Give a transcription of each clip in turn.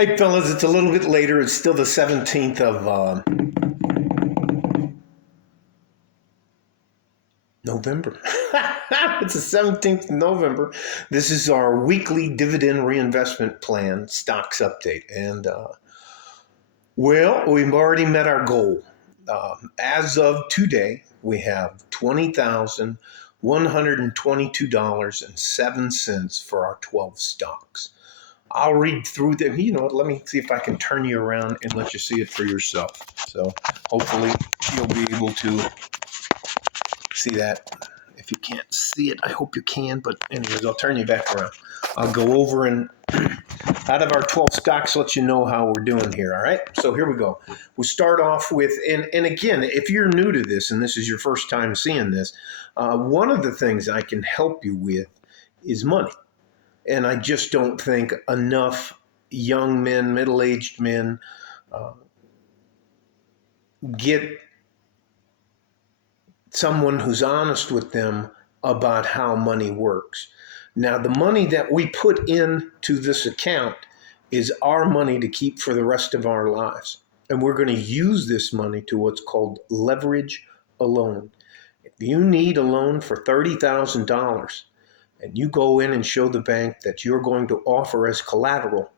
Hey, fellas, it's a little bit later. It's still the 17th of November. It's the 17th of November. This is our weekly dividend reinvestment plan stocks update. And, well, we've already met our goal. As of today, we have $20,122.07 for our 12 stocks. I'll read through them. You know what? Let me see if I can turn you around and let you see it for yourself. So hopefully you'll be able to see that. If you can't see it, I hope you can. But anyways, I'll turn you back around. I'll go over and out of our 12 stocks, let you know how we're doing here. All right. So here we go. We'll start off with, and again, if you're new to this and this is your first time seeing this, one of the things I can help you with is money. And I just don't think enough young men, middle-aged men get someone who's honest with them about how money works. Now, the money that we put into this account is our money to keep for the rest of our lives. And we're going to use this money to what's called leverage a loan. If you need a loan for $30,000, and you go in and show the bank that you're going to offer as collateral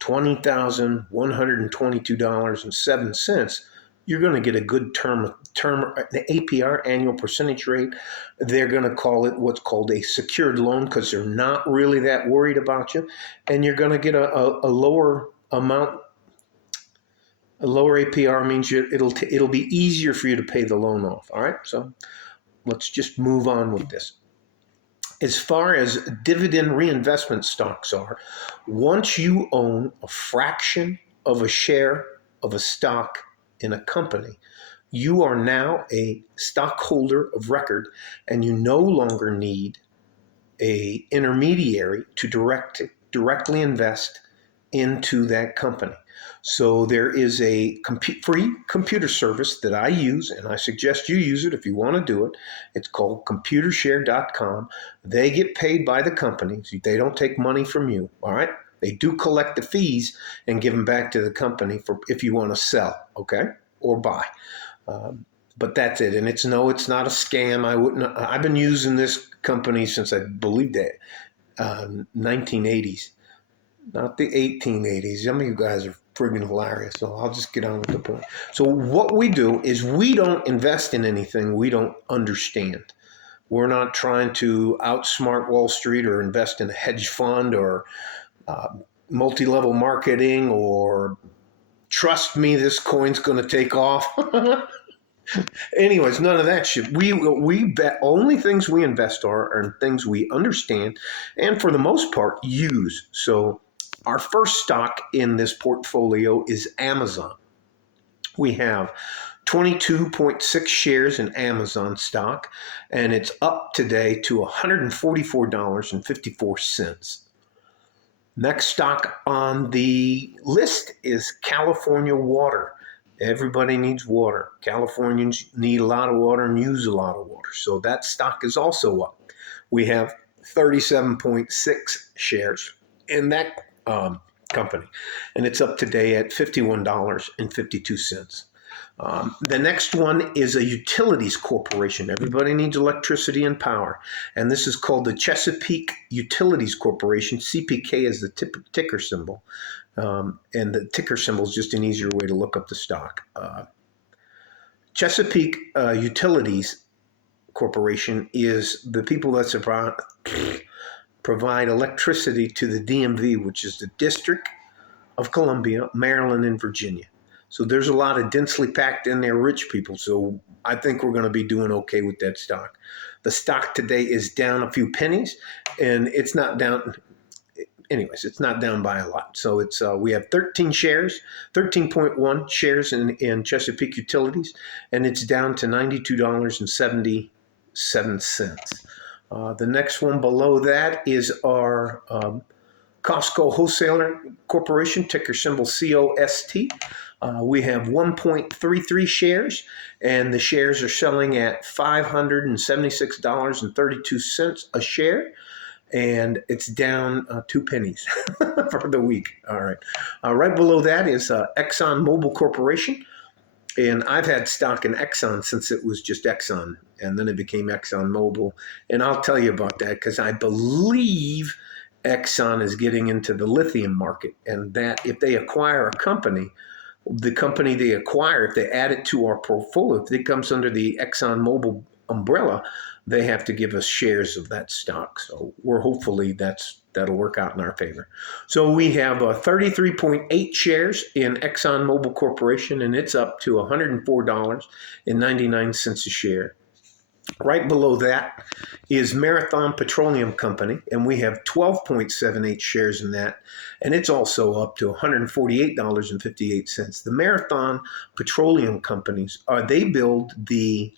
$20,122.07, you're going to get a good term the APR, annual percentage rate. They're going to call it what's called a secured loan because they're not really that worried about you. And you're going to get a lower amount. A lower APR means it'll be easier for you to pay the loan off. All right, so let's just move on with this. As far as dividend reinvestment stocks are, once you own a fraction of a share of a stock in a company, you are now a stockholder of record, and you no longer need an intermediary to directly invest into that company. So there is a free computer service that I use, and I suggest you use it if you want to do it. It's called computershare.com. They get paid by the company. They don't take money from you, all right? They do collect the fees and give them back to the company for if you want to sell, okay, or buy. But that's it, and it's not a scam. I've been using this company since I believe that 1980s, not the 1880s. Some of you guys are friggin' hilarious, so I'll just get on with the point. So what we do is we don't invest in anything we don't understand. We're not trying to outsmart Wall Street or invest in a hedge fund or multi-level marketing or trust me, this coin's going to take off. Anyways, none of that shit. We bet only things we invest are things we understand and for the most part use. So our first stock in this portfolio is Amazon. We have 22.6 shares in Amazon stock, and it's up today to $144.54. Next stock on the list is California Water. Everybody needs water. Californians need a lot of water and use a lot of water. So that stock is also up. We have 37.6 shares in that company, and it's up today at $51.52. The next one is a utilities corporation. Everybody needs electricity and power, and this is called the Chesapeake Utilities Corporation. CPK is the ticker symbol, and the ticker symbol is just an easier way to look up the stock. Chesapeake Utilities Corporation is the people that provide electricity to the DMV, which is the District of Columbia, Maryland, and Virginia. So there's a lot of densely packed in there rich people. So I think we're going to be doing okay with that stock. The stock today is down a few pennies, and it's not down. Anyways, it's not down by a lot. So it's we have 13.1 shares in Chesapeake Utilities, and it's down to $92.77. The next one below that is our Costco Wholesaler Corporation, ticker symbol COST. We have 1.33 shares, and the shares are selling at $576.32 a share. and it's down 2 pennies for the week. All right. Right below that is Exxon Mobil Corporation. And I've had stock in Exxon since it was just Exxon, and then it became Exxon Mobil. And I'll tell you about that because I believe Exxon is getting into the lithium market, and that if they acquire a company, the company they acquire, if they add it to our portfolio, if it comes under the Exxon Mobil umbrella, they have to give us shares of that stock. So we're hopefully that'll work out in our favor. So we have 33.8 shares in Exxon Mobil Corporation, and it's up to $104.99 a share. Right below that is Marathon Petroleum Company, and we have 12.78 shares in that, and it's also up to $148.58. The Marathon Petroleum Companies they build the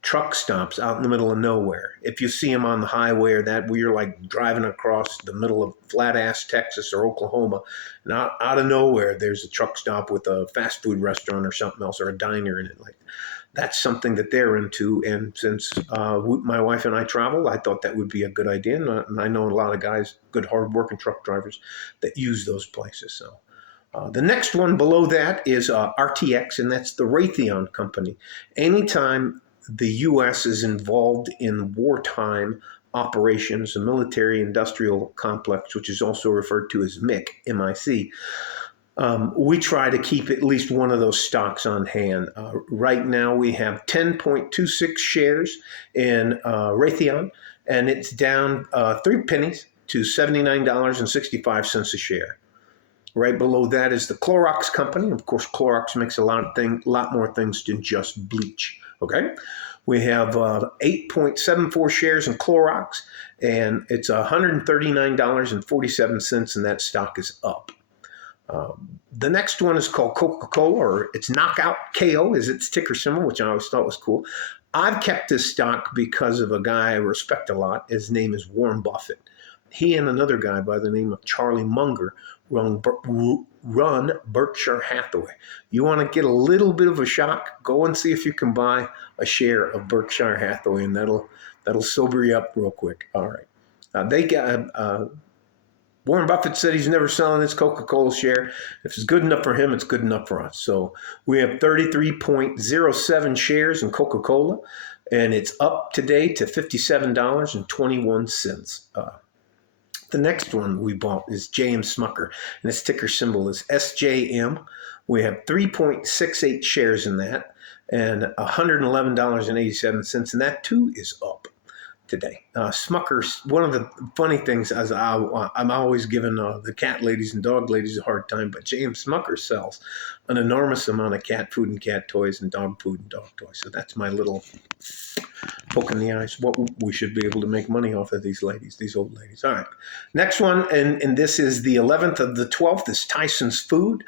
truck stops out in the middle of nowhere. If you see them on the highway or that, where you're like driving across the middle of flat ass Texas or Oklahoma, and out of nowhere, there's a truck stop with a fast food restaurant or something else or a diner in it. Like that's something that they're into. And since my wife and I travel, I thought that would be a good idea. And I know a lot of guys, good hard-working truck drivers, that use those places. So. The next one below that is RTX, and that's the Raytheon company. Anytime the U.S. is involved in wartime operations, the military-industrial complex, which is also referred to as MIC, M-I-C, we try to keep at least one of those stocks on hand. Right now, we have 10.26 shares in Raytheon, and it's down 3 pennies to $79.65 a share. Right below that is the Clorox company. Of course, Clorox makes a lot more things than just bleach. Okay, we have 8.74 shares in Clorox, and it's $139.47, and that stock is up. The next one is called Coca-Cola, or it's Knockout KO is its ticker symbol, which I always thought was cool. I've kept this stock because of a guy I respect a lot. His name is Warren Buffett. He and another guy by the name of Charlie Munger run Berkshire Hathaway. You want to get a little bit of a shock? Go and see if you can buy a share of Berkshire Hathaway, and that'll sober you up real quick. All right. Warren Buffett said he's never selling his Coca-Cola share. If it's good enough for him, it's good enough for us. So we have 33.07 shares in Coca-Cola, and it's up today to $57.21. The next one we bought is J.M. Smucker, and its ticker symbol is SJM. We have 3.68 shares in that, and $111.87, and that too is up today. Smucker's, one of the funny things, as I'm always giving the cat ladies and dog ladies a hard time, but J.M. Smucker sells an enormous amount of cat food and cat toys and dog food and dog toys. So that's my little poke in the eyes. What we should be able to make money off of these ladies, these old ladies. All right. Next one, and this is the 11th of the 12th, is Tyson's Food.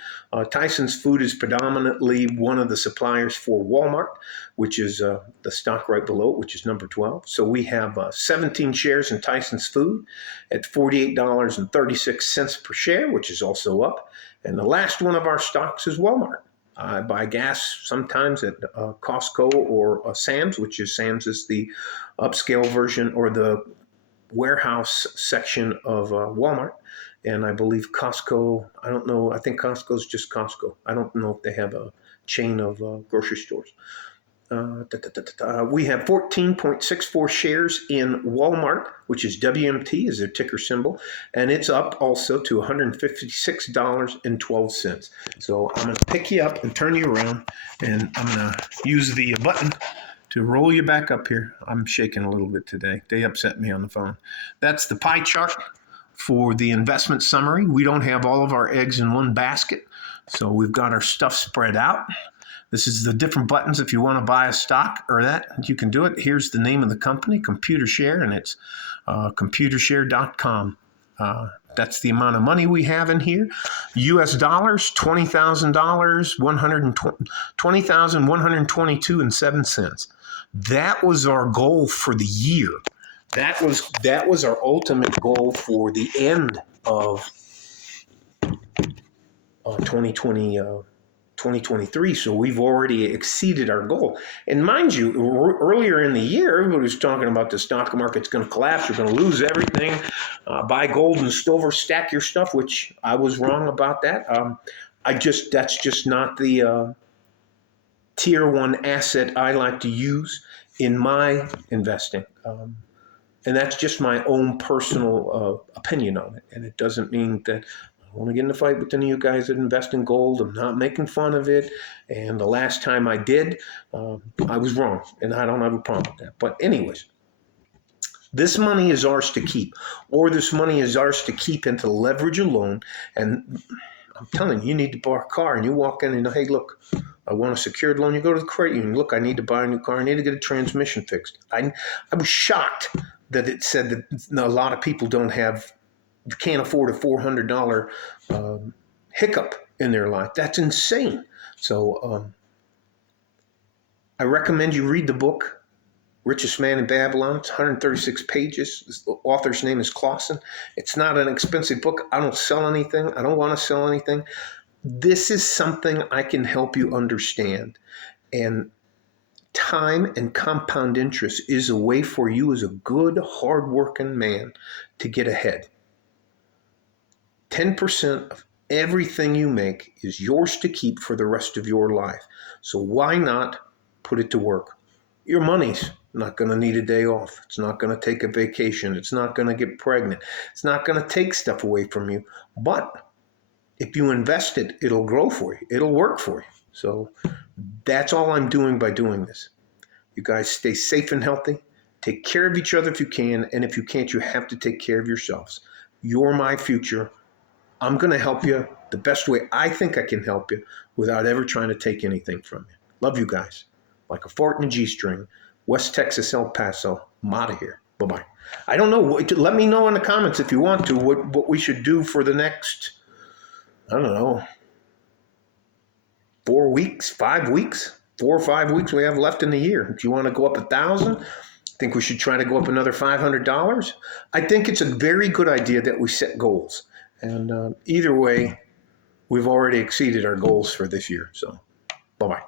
Tyson's Food is predominantly one of the suppliers for Walmart, which is the stock right below it, which is number 12. So we have 17 shares in Tyson's Food at $48.36 per share, which is also up. And the last one of our stocks is Walmart. I buy gas sometimes at Costco or Sam's, Sam's is the upscale version or the warehouse section of Walmart. And I believe Costco, I don't know, I think Costco's just Costco. I don't know if they have a chain of grocery stores. We have 14.64 shares in Walmart, which is WMT, is their ticker symbol, and it's up also to $156.12. So I'm going to pick you up and turn you around, and I'm going to use the button to roll you back up here. I'm shaking a little bit today. They upset me on the phone. That's the pie chart for the investment summary. We don't have all of our eggs in one basket, so we've got our stuff spread out. This is the different buttons if you want to buy a stock or that. You can do it. Here's the name of the company, ComputerShare, and it's computershare.com. That's the amount of money we have in here. U.S. dollars, $20,000, $20,122.07. That was our goal for the year. That was our ultimate goal for the end of 2020. 2023, so we've already exceeded our goal. And mind you, earlier in the year, everybody was talking about the stock market's going to collapse, you're going to lose everything, buy gold and silver, stack your stuff, which I was wrong about that. That's just not the tier one asset I like to use in my investing. And that's just my own personal opinion on it. And it doesn't mean that I want to get in a fight with any of you guys that invest in gold. I'm not making fun of it. And the last time I did, I was wrong. And I don't have a problem with that. But anyways, this money is ours to keep. Or this money is ours to keep and to leverage a loan. And I'm telling you, you need to buy a car. And you walk in and hey, look, I want a secured loan. You go to the credit union. Look, I need to buy a new car. I need to get a transmission fixed. I was shocked that it said that a lot of people can't afford a $400 hiccup in their life. That's insane. So I recommend you read the book, Richest Man in Babylon. It's 136 pages. The author's name is Clausen. It's not an expensive book. I don't sell anything. I don't want to sell anything. This is something I can help you understand. And time and compound interest is a way for you as a good, hardworking man to get ahead. 10% of everything you make is yours to keep for the rest of your life. So why not put it to work? Your money's not going to need a day off. It's not going to take a vacation. It's not going to get pregnant. It's not going to take stuff away from you. But if you invest it, it'll grow for you. It'll work for you. So that's all I'm doing by doing this. You guys stay safe and healthy. Take care of each other if you can. And if you can't, you have to take care of yourselves. You're my future. I'm going to help you the best way I think I can help you without ever trying to take anything from you. Love you guys. Like a fart in a G-string. West Texas, El Paso. I'm out of here. Bye-bye. I don't know. Let me know in the comments if you want to what we should do for the next, I don't know, 4 weeks, 5 weeks, 4 or 5 weeks we have left in the year. If you want to go up 1,000, I think we should try to go up another $500. I think it's a very good idea that we set goals. And either way, we've already exceeded our goals for this year. So, bye-bye.